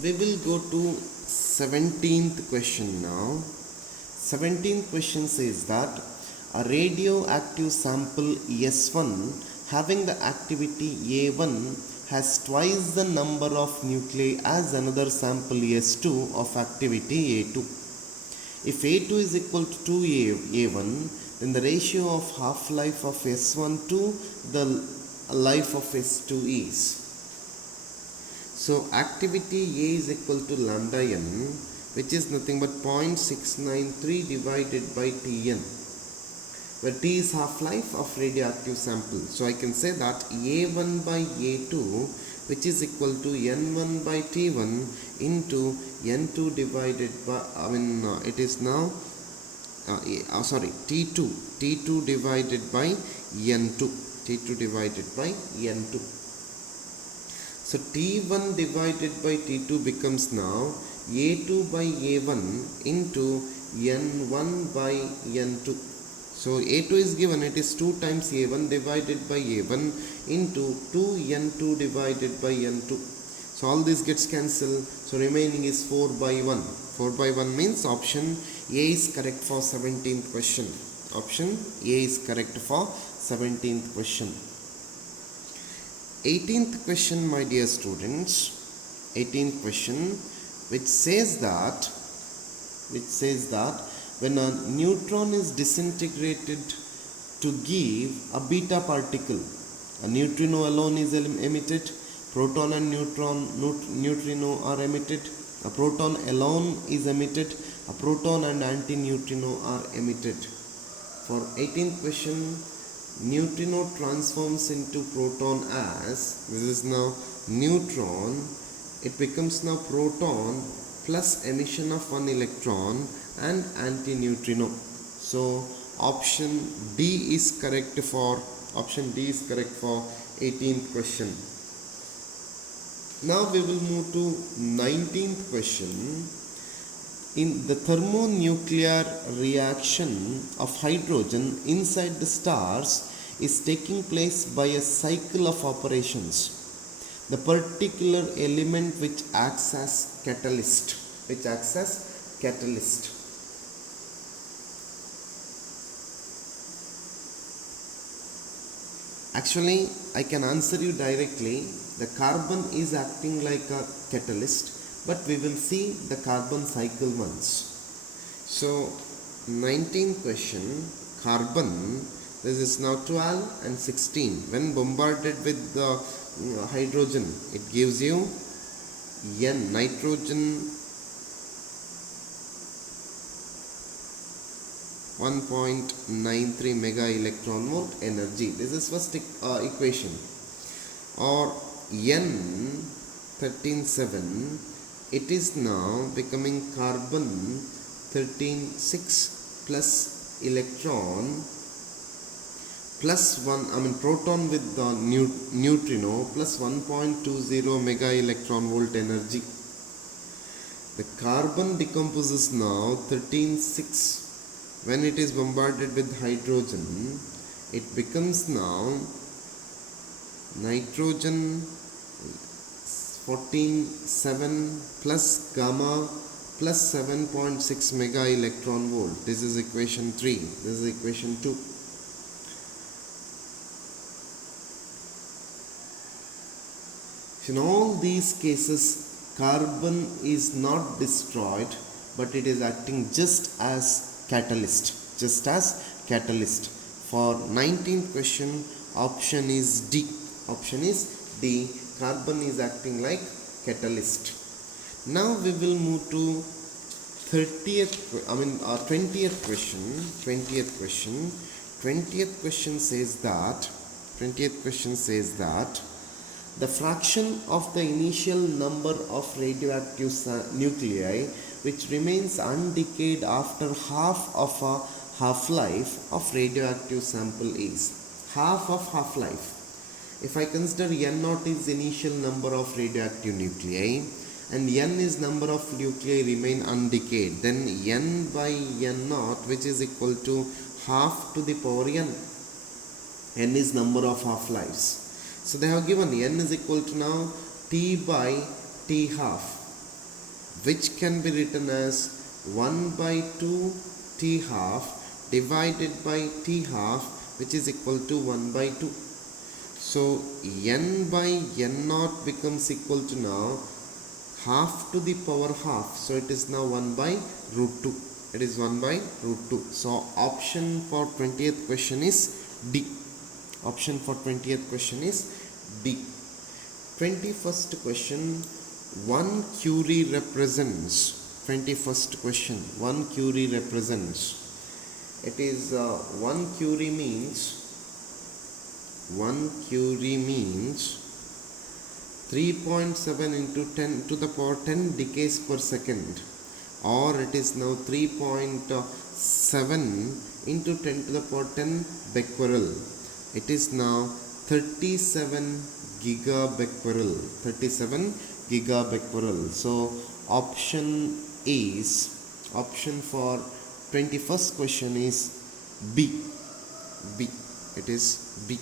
We will go to 17th question now. 17th question says that a radioactive sample S1 having the activity A1 has twice the number of nuclei as another sample S2 of activity A2. If A2 is equal to 2A1, then the ratio of half-life of S1 to the life of S2 is. So activity A is equal to lambda n, which is nothing but 0.693 divided by Tn, where T is half-life of radioactive sample. So I can say that A1 by A2, which is equal to N1 by T1 into N2 divided by, it is now, T2 divided by N2, T2 divided by N2. So T1 divided by T2 becomes now A2 by A1 into N1 by N2. So A2 is given, it is 2 times A1 divided by A1 into 2N2 divided by N2. So all this gets cancelled. So remaining is 4 by 1. 4 by 1 means option A is correct for 17th question. Option A is correct for 17th question. 18th question, my dear students, 18th question, which says that when a neutron is disintegrated to give a beta particle, a neutrino alone is emitted, proton and neutrino are emitted, a proton alone is emitted, a proton and antineutrino are emitted. For 18th question, neutrino transforms into proton as, this is now neutron, it becomes now proton plus emission of one electron and antineutrino. So option D is correct for 18th question. Now we will move to 19th question. In the thermonuclear reaction of hydrogen inside the stars is taking place by a cycle of operations. The particular element which acts as catalyst. Actually, I can answer you directly. The carbon is acting like a catalyst, but we will see the carbon cycle once. So 19th question, carbon, this is now 12 and 16. When bombarded with the hydrogen, it gives you N, nitrogen 1.93 mega electron volt energy. This is first equation. Or N 13.7, it is now becoming carbon 13.6 plus electron plus proton with the neutrino plus 1.20 mega electron volt energy. The carbon decomposes now 13.6. When it is bombarded with hydrogen, it becomes now nitrogen 14.7 plus gamma plus 7.6 mega electron volt. This is equation 3. This is equation 2. In all these cases, carbon is not destroyed, but it is acting just as catalyst. For 19th question, option is D. Carbon is acting like catalyst. Now we will move to 20th question. 20th question says that the fraction of the initial number of radioactive nuclei which remains undecayed after half of a half-life of radioactive sample is half of half-life. If I consider N0 is initial number of radioactive nuclei and N is number of nuclei remain undecayed, then N by N0, which is equal to half to the power N. N is number of half-lives. So they have given N is equal to now T by T half. which can be written as 1 by 2 t half divided by t half, which is equal to 1 by 2. So n by n naught becomes equal to now half to the power half. So it is now 1 by root 2. It is 1 by root 2. So option for 20th question is D. Option for 20th question is D. 21st question, 1 Curie represents. 21st question, 1 Curie represents. It is 1 Curie means 3.7 into 10 to the power 10 decays per second, or it is now 3.7 into 10 to the power 10 becquerel. It is now 37 gigabecquerel. 37 gigabecquerel. So option for 21st question is B. It is B.